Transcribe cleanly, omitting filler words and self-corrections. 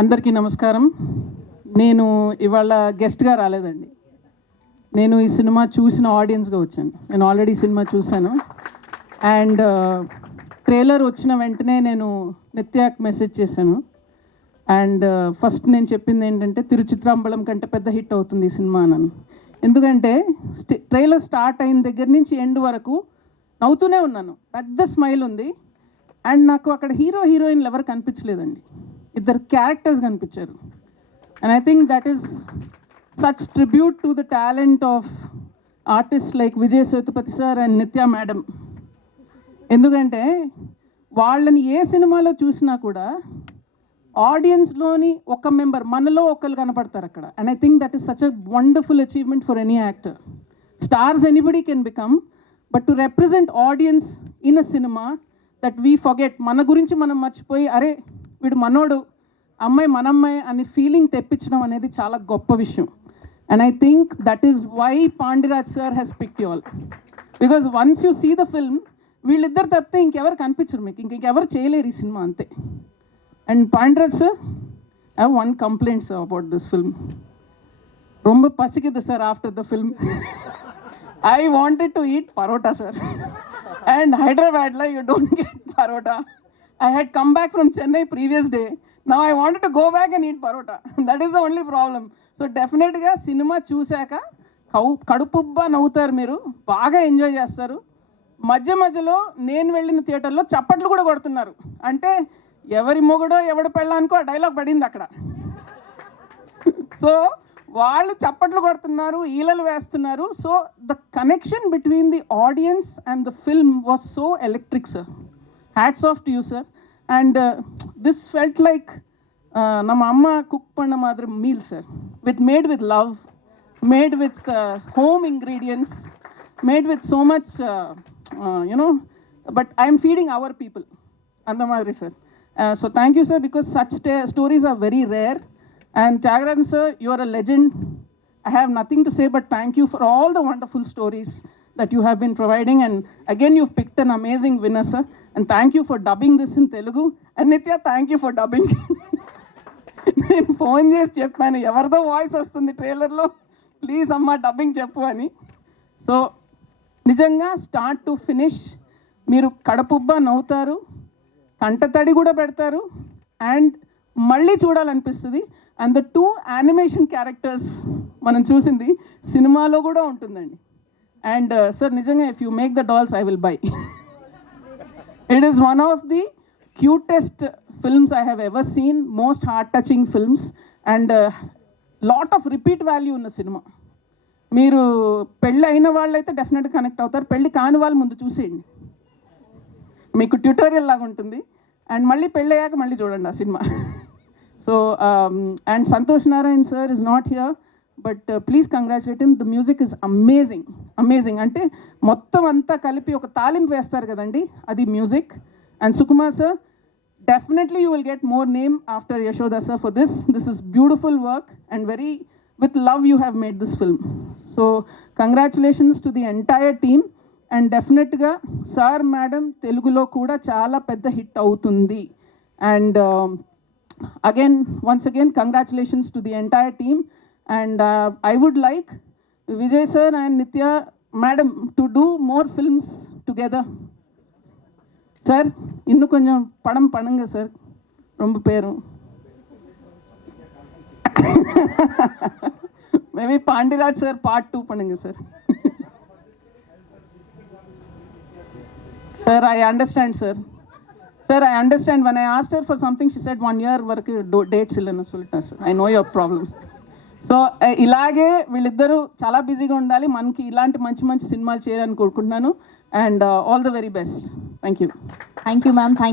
అందరికీ నమస్కారం. నేను ఇవాళ గెస్ట్గా రాలేదండి. నేను ఈ సినిమా చూసిన ఆడియన్స్గా వచ్చాను. నేను ఆల్రెడీ సినిమా చూశాను. అండ్ ట్రైలర్ వచ్చిన వెంటనే నేను నిత్యాకి మెసేజ్ చేశాను. అండ్ ఫస్ట్ నేను చెప్పింది ఏంటంటే తిరుచిత్రాంబలం కంటే పెద్ద హిట్ అవుతుంది ఈ సినిమా అన్నాను. ఎందుకంటే ట్రైలర్ స్టార్ట్ అయిన దగ్గర నుంచి ఎండ్ వరకు నవ్వుతూనే ఉన్నాను. పెద్ద స్మైల్ ఉంది. అండ్ నాకు అక్కడ హీరో హీరోయిన్లు ఎవరు కనిపించలేదండి. ఇద్దరు క్యారెక్టర్స్ కనిపించారు. And I think that is such tribute to the talent of artist like Vijay Sethupathi sir and నిత్య మేడం. ఎందుకంటే వాళ్ళని ఏ సినిమాలో చూసినా కూడా ఆడియన్స్లోని ఒక మెంబర్, మనలో ఒకరు కనపడతారు అక్కడ. And I think that is such a wonderful achievement for any actor. Stars anybody can become, but to represent audience in a cinema that we forget, మన గురించి మనం మర్చిపోయి అరే వీడు మనోడు, అమ్మాయి మనమ్మాయి అని ఫీలింగ్ తెప్పించడం అనేది చాలా గొప్ప విషయం. And I think that is why Pandiraj sir has picked you all. Because once you see the film, వీళ్ళిద్దరు తప్పితే ఇంకెవరు కనిపించరు మీకు, ఇంకెవరు చేయలేరు ఈ సినిమా, అంతే. అండ్ Pandiraj sir, I have one complaint sir about this film. ரொம்ப பசிக்குது sir after the film. I wanted to eat parota, sir. And Hyderabad, you don't get parota. I had come back from Chennai previous day. Now I wanted to go back and eat parota. That is the only problem. So definitely cinema చూసాక కడుపుబ్బా నవ్వుతారు, మీరు బాగా ఎంజాయ్ చేస్తారు. మధ్య మధ్యలో నేను వెళ్ళిన థియేటర్లో చప్పట్లు కూడా కొడుతున్నారు. అంటే ఎవరి మొగుడో ఎవడి పెళ్ళానికో ఆ డైలాగ్ పడింది అక్కడ. సో వాళ్ళు చప్పట్లు కొడుతున్నారు, ఈలలు వేస్తున్నారు. So the connection between the audience and the film was so electric, sir. Hats off to you, sir. And this felt like ನಮ್ಮ ಅಮ್ಮ ಕುಕ್ ಪಣ್ಣ ಮಾದ್ರ meal, sir. Made with love, made with home ingredients, made with so much you know, but I am feeding our people ಅಂದ ಮಾದ್ರಿ, sir. So thank you, sir, because such stories are very rare. And Tyagarajan sir, you are a legend. I have nothing to say but thank you for all the wonderful stories that you have been providing. And again, you've picked an amazing winner, sir. And thank you for dubbing this in Telugu. And Nitya, thank you for dubbing. నేను ఫోన్ చేసి చెప్పాను, ఎవరిదో వాయిస్ వస్తుంది ట్రైలర్లో, ప్లీజ్ అమ్మ డబ్బింగ్ చెప్పు అని. సో నిజంగా స్టార్ట్ టు ఫినిష్ మీరు కడపుబ్బా నవ్వుతారు, కంటతడి కూడా పెడతారు, అండ్ మళ్ళీ చూడాలనిపిస్తుంది. అండ్ ద 2 యానిమేషన్ క్యారెక్టర్స్ మనం చూసింది సినిమాలో కూడా ఉంటుందండి. అండ్ సార్ నిజంగా if you make the dolls I will buy. It is one of the cutest films I have ever seen, most heart touching films, and lot of repeat value ఉన్న సినిమా. మీరు పెళ్ళి అయిన వాళ్ళైతే డెఫినెట్గా కనెక్ట్ అవుతారు, పెళ్ళి కాని వాళ్ళు ముందు చూసేయండి, మీకు ట్యూటోరియల్ లాగా ఉంటుంది. అండ్ మళ్ళీ పెళ్ళి అయ్యాక మళ్ళీ చూడండి ఆ cinema. So, and Santosh Narayan sir is not here, but please congratulate him. The music is amazing, amazing. Ante mottam anta kalipi oka talim vestaru kadandi, adi music. And Sukumar sir, definitely you will get more name after Yashoda sir for this. This is beautiful work and very with love you have made this film. So congratulations to the entire team. And definitely ga sir madam Telugulo kuda chaala pedda hit avutundi. And again, once again, congratulations to the entire team. And I would like Vijay sir and Nitya madam to do more films together. Sir, innu konjam padam panunga, sir. Romba peru. Maybe Pandiraj sir part 2 panunga, sir. Sir, I understand, sir. Sir, I understand. When I asked her for something, she said 1 year వరకు డేట్స్ ఇల్లని சொல்லிட்டேன், sir. I know your problems. So ఇలాగే వీళ్ళిద్దరూ చాలా బిజీగా ఉండాలి, మనకి ఇలాంటి మంచి మంచి సినిమాలు చేయాలని కోరుకుంటున్నాను. And all the very best. Thank you. Thank you ma'am. Thank you.